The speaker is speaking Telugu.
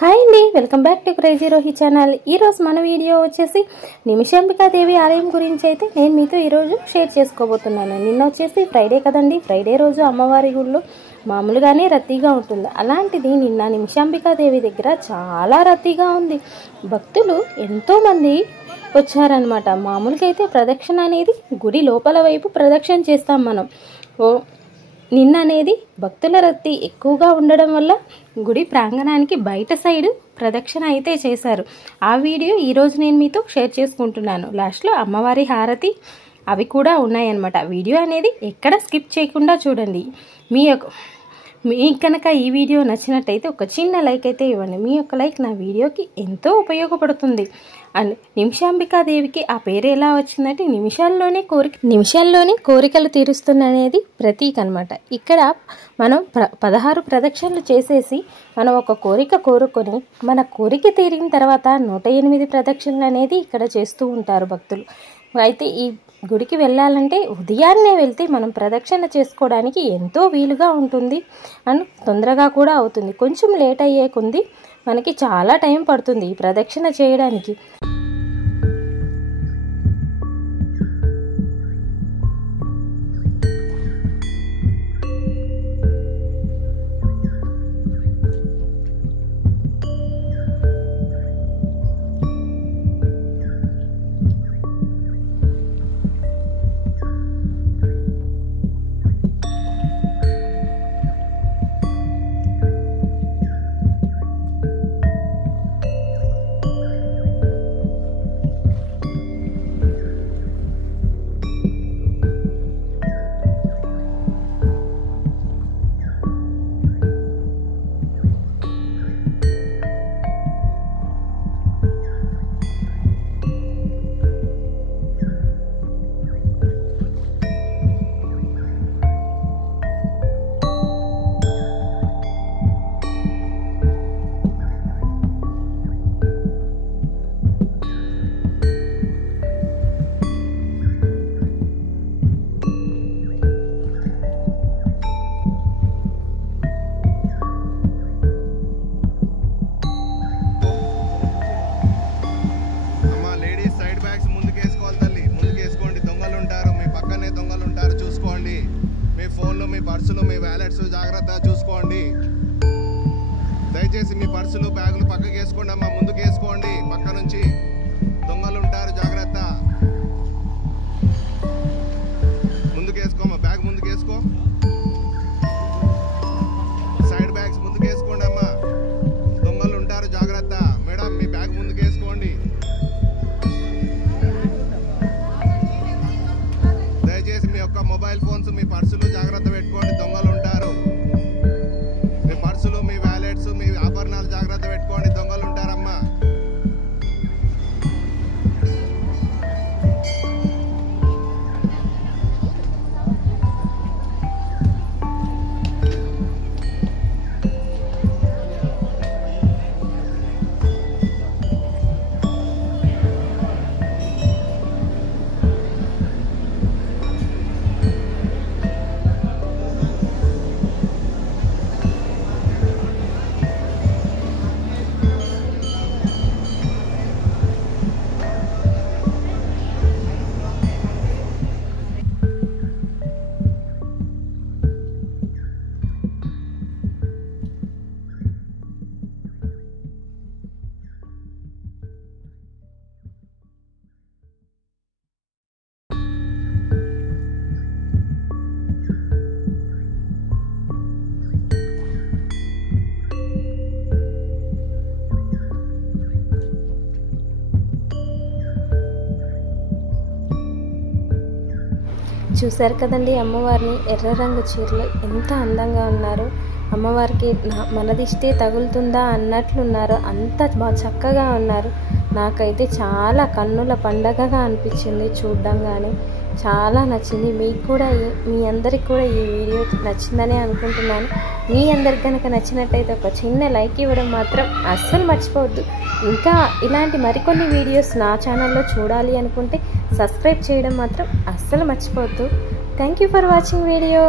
హాయ్ అండి, welcome back to crazy Rohi channel. ఈరోజు మన వీడియో వచ్చేసి నిమిషాంబికాదేవి ఆలయం గురించి అయితే నేను మీతో ఈరోజు షేర్ చేసుకోబోతున్నాను. నిన్న వచ్చేసి ఫ్రైడే కదండి. ఫ్రైడే రోజు అమ్మవారి గుడిలో మామూలుగానే రద్దీగా ఉంటుంది. అలాంటిది నిన్న నిమిషాంబికాదేవి దగ్గర చాలా రద్దీగా ఉంది. భక్తులు ఎంతోమంది వచ్చారనమాట. మామూలుగా అయితే ప్రదక్షిణ అనేది గుడి లోపల వైపు ప్రదక్షిణ చేస్తాం మనం. నిన్న అనేది భక్తుల రద్దీ ఎక్కువగా ఉండడం వల్ల గుడి ప్రాంగణానికి బయట సైడు ప్రదక్షిణ అయితే చేశారు. ఆ వీడియో ఈరోజు నేను మీతో షేర్ చేసుకుంటున్నాను. లాస్ట్లో అమ్మవారి హారతి అవి కూడా ఉన్నాయన్నమాట. వీడియో అనేది ఎక్కడ స్కిప్ చేయకుండా చూడండి. మీకు కనుక ఈ వీడియో నచ్చినట్టయితే ఒక చిన్న లైక్ అయితే ఇవ్వండి. మీ యొక్క లైక్ నా వీడియోకి ఎంతో ఉపయోగపడుతుంది. అండ్ నిమిషాంబికాదేవికి ఆ పేరు ఎలా వచ్చిందంటే నిమిషాల్లోనే కోరికలు తీరుస్తుందనేది ప్రతీక అనమాట. ఇక్కడ మనం 16 ప్రదక్షిణలు చేసేసి మనం ఒక కోరిక కోరుకొని మన కోరిక తీరిన తర్వాత 108 ప్రదక్షిణలు అనేది ఇక్కడ చేస్తూ ఉంటారు భక్తులు. అయితే ఈ గుడికి వెళ్ళాలంటే ఉదయాన్నే వెళ్తే మనం ప్రదక్షిణ చేసుకోవడానికి ఎంతో వీలుగా ఉంటుంది అండ్ తొందరగా కూడా అవుతుంది. కొంచెం లేట్ అయ్యే కొద్ది మనకి చాలా టైం పడుతుంది ఈ ప్రదక్షిణ చేయడానికి. మీ పర్సులు మీ వ్యాలెట్స్ జాగ్రత్తగా చూసుకోండి. దయచేసి మీ పర్సులు బ్యాగులు పక్కకి వేసుకోండి అమ్మా, ముందుకు వేసుకోండి. పక్క నుంచి దొంగలు ఉంటారు, జాగ్రత్త. ముందుకు వేసుకోమ్మా, బ్యాగ్ ముందుకు వేసుకో. సైడ్ బ్యాగ్స్ ముందుకు వేసుకోండి అమ్మా, దొంగలు ఉంటారు, జాగ్రత్త. మేడం మీ బ్యాగ్ ముందుకు వేసుకోండి. దయచేసి మీ యొక్క మొబైల్ ఫోన్స్ మీ పర్సులు జాగ్రత్త పెట్టుకోండి, దొంగలు ఉంటారు. మీ పర్సులు మీ వ్యాలెట్స్ మీ ఆభరణాలు జాగ్రత్త పెట్టుకోండి, దొంగలు ఉంటారమ్మా. చూశారు కదండి అమ్మవారిని. ఎర్ర రంగు చీరలు ఎంత అందంగా ఉన్నారు. అమ్మవారికి మనదిష్టే తగులుతుందా అన్నట్లున్నారు. అంత బాగా చక్కగా ఉన్నారు. నాకైతే చాలా కన్నుల పండగగా అనిపించింది చూడ్డంగానే. చాలా నచ్చింది. మీకు కూడా మీ అందరికి కూడా ఈ వీడియో నచ్చిందని అనుకుంటున్నాను. మీ అందరికి కనుక నచ్చినట్టయితే ఒక చిన్న లైక్ ఇవ్వడం మాత్రం అస్సలు మర్చిపోవద్దు. ఇంకా ఇలాంటి మరికొన్ని వీడియోస్ నా ఛానల్లో చూడాలి అనుకుంటే సబ్స్క్రైబ్ చేయడం మాత్రం అస్సలు మర్చిపోవద్దు. Thank you for watching video.